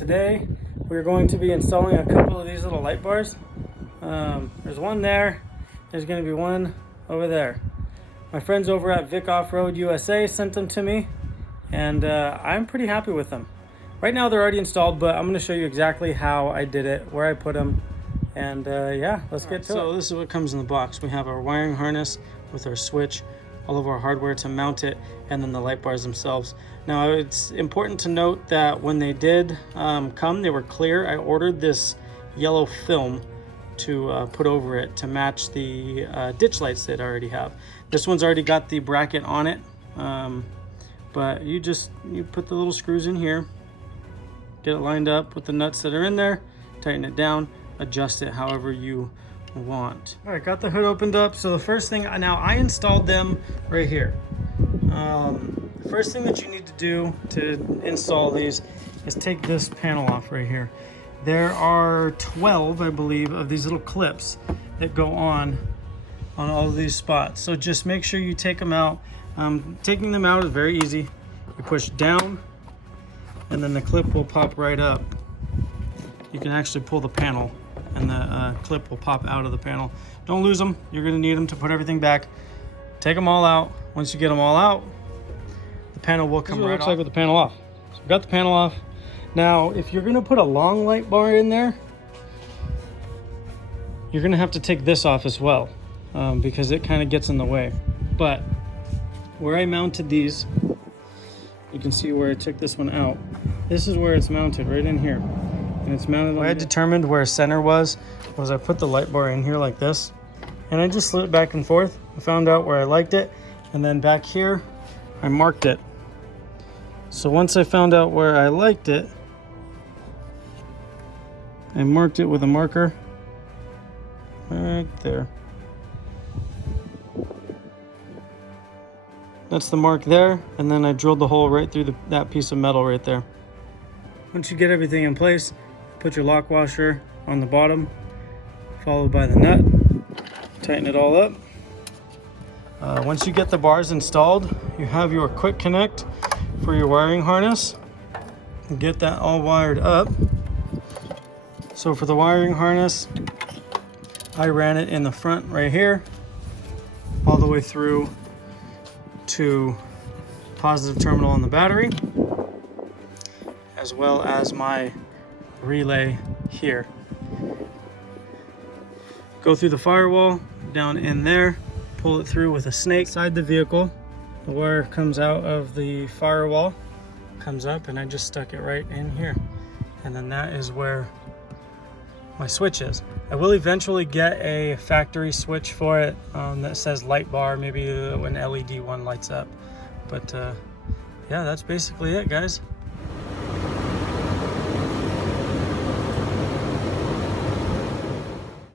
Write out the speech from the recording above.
Today we're going to be installing a couple of these little light bars. There's one there, there's going to be one over there. My friends over at Vic Off-Road USA sent them to me, and I'm pretty happy with them. Right now they're already installed, but I'm going to show you exactly how I did it, where I put them, and yeah, let's get to it. So this is what comes in the box. We have our wiring harness with our switch, all of our hardware to mount it, and then the light bars themselves. Now it's important to note that when they did come, they were clear. I ordered this yellow film to put over it to match the ditch lights that I already have. This one's already got the bracket on it, but you put the little screws in here, get it lined up with the nuts that are in there, tighten it down, adjust it however you want. All right, got the hood opened up. So the first thing, now I installed them right here. The first thing that you need to do to install these is take this panel off right here. There are 12, I believe, of these little clips that go on all of these spots. So just make sure you take them out. Taking them out is very easy. You push down and then the clip will pop right up. You can actually pull the panel and the clip will pop out of the panel. Don't lose them. You're going to need them to put everything back. Take them all out. Once you get them all out, the panel will come right off. This is what it looks like with the panel off. So we've got the panel off. Now, if you're going to put a long light bar in there, you're going to have to take this off as well, because it kind of gets in the way. But where I mounted these, you can see where I took this one out. This is where it's mounted, right in here. And it's mounted on. I determined where center was I put the light bar in here like this, and I just slid it back and forth. I found out where I liked it, and then back here I marked it. So once I found out where I liked it, I marked it with a marker right there. That's the mark there, and then I drilled the hole right through that piece of metal right there. Once you get everything in place, put your lock washer on the bottom, followed by the nut. Tighten it all up. Once you get the bars installed, you have your quick connect for your wiring harness. Get that all wired up. So for the wiring harness, I ran it in the front right here, all the way through to positive terminal on the battery, as well as my relay here. Go through the firewall, down in there, pull it through with a snake. Inside the vehicle, the wire comes out of the firewall, comes up, and I just stuck it right in here. And then that is where my switch is. I will eventually get a factory switch for it that says light bar, maybe an LED one lights up. But yeah, that's basically it, guys.